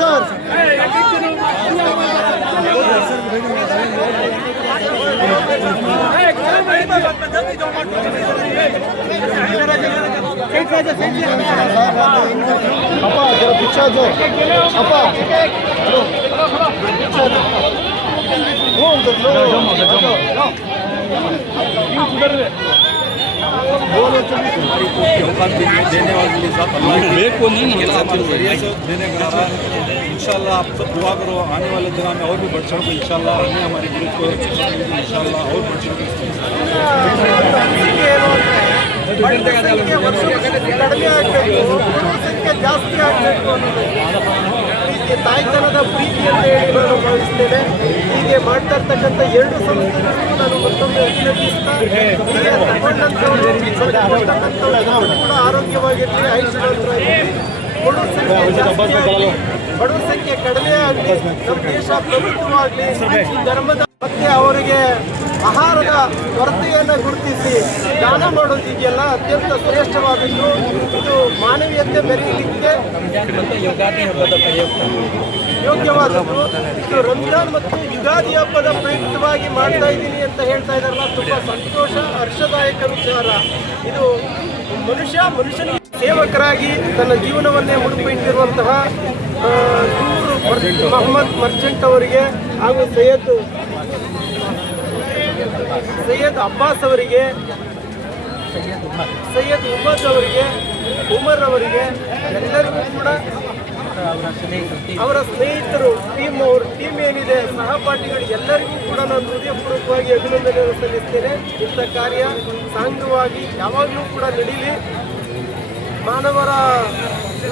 Sir ಅಪ್ಪ ಪಿಚ್ಚಾ जो ಅಪ್ಪ देने वाले देने का इंशाल्लाह आप सब दुआ करो। आने वाले दिनों में और भी बढ़ चढ़ को इंशाल्लाह हमें हमारे ग्रुप को इंशाल्लाह और बढ़ चढ़ ಜಾಸ್ತಿ ಆಗಬೇಕು ಹೀಗೆ ತಾಯ್ತನದ ಪ್ರೀತಿ ಅಂತ ಹೇಳಿ ನಾನು ಭಾವಿಸ್ತೇನೆ. ಹೀಗೆ ಮಾಡ್ತಾ ಇರ್ತಕ್ಕಂಥ ಎರಡು ಸಂಸ್ಥೆಗಳಿಗೂ ನಾನು ಮತ್ತೊಮ್ಮೆ ಅಭಿನಂದಿಸ್ತಾ ಹೀಗೆ ತಗೊಂಡಂಥವರು ಕೂಡ ಆರೋಗ್ಯವಾಗಿರಲಿ, ಆಯುಷ್ಯವಂತರಾಗಿರಲಿ, ಬಡವರ ಸಂಖ್ಯೆ ಕಡಿಮೆ ಆಗಲಿ, ನಮ್ಮ ದೇಶ ಪ್ರಬುದ್ಧವಾಗಲಿ, ಈ ಧರ್ಮದ ಮತ್ತೆ ಅವರಿಗೆ ಆಹಾರದ ಕೊರತೆಯನ್ನು ಗುರುತಿಸಿ ದಾನ ಮಾಡೋದಿದೆಯಲ್ಲ ಅತ್ಯಂತ ಶ್ರೇಷ್ಠವಾದದ್ದು. ಇದು ಮಾನವೀಯತೆ ಮೆರೆಯಲಿಕ್ಕೆ ಯೋಗ್ಯವಾದದ್ದು. ಇದು ರಂಜಾನ್ ಮತ್ತು ಯುಗಾದಿ ಹಬ್ಬದ ಪ್ರಯುಕ್ತವಾಗಿ ಮಾಡ್ತಾ ಇದ್ದೀನಿ ಅಂತ ಹೇಳ್ತಾ ಇದ್ದಾರಲ್ಲ, ತುಂಬ ಸಂತೋಷ, ಹರ್ಷದಾಯಕ ವಿಚಾರ. ಇದು ಮನುಷ್ಯನಿಗೆ ಸೇವಕರಾಗಿ ತನ್ನ ಜೀವನವನ್ನೇ ಮುಡುಪಿಟ್ಟಿರುವಂತಹ ಮೊಹಮ್ಮದ್ ಮರ್ಚೆಂಟ್ ಅವರಿಗೆ ಹಾಗೂ ಸೈಯದ್ ಅಬ್ಬಾಸ್ ಅವರಿಗೆ, ಸೈಯದ್ ಉಮದ್ ಅವರಿಗೆ, ಉಮರ್ ಅವರಿಗೆ ಎಲ್ಲರಿಗೂ ಕೂಡ ಅವರ ಸ್ನೇಹಿತರು ಟೀಮ್ ಏನಿದೆ ಸಹಪಾಠಿಗಳು ಎಲ್ಲರಿಗೂ ಕೂಡ ನಾನು ಹೃದಯಪೂರ್ವಕವಾಗಿ ಅಭಿನಂದನೆಯನ್ನು ಸಲ್ಲಿಸ್ತೇನೆ. ಇಂಥ ಕಾರ್ಯ ಸಾಂಘವಾಗಿ ಯಾವಾಗಲೂ ಕೂಡ ನಡೀಲಿ, ಮಾನವರ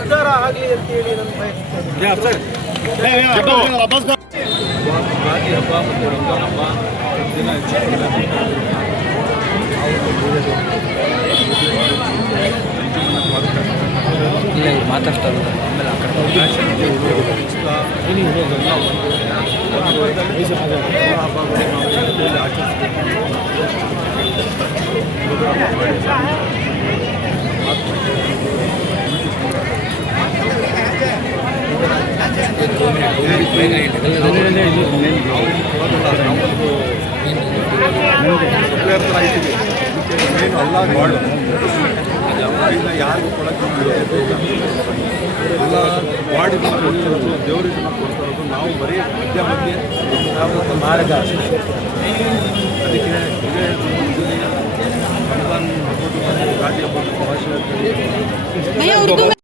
ಉದ್ಧಾರ ಆಗಲಿ ಅಂತ ಹೇಳಿ ನಾನು ಬಯಸ್ತೇನೆ. ಯುಗಾದಿ ಹಬ್ಬ ಮತ್ತು ರಂಜಾನ್ ಹಬ್ಬ ದಿನ ಮಾತಾಡ್ತಾರೆ ಎಲ್ಲ ಯಾರಿಗೂ ಕೊಡೋಕ್ಕೆ ಎಲ್ಲ ವಾರ್ಡಿಗಳು ದೇವರಿಗೆ ಕೊಡ್ತಾರೋದು ನಾವು ಬರೀ ಮಧ್ಯ ಮಾರ್ಗ. ಅದಕ್ಕೆ ಇದೇ ರಂಜಾನ್ ಹಬ್ಬದ ಯುಗಾದಿ ಹಬ್ಬದ ಶುಭಾಶಯ.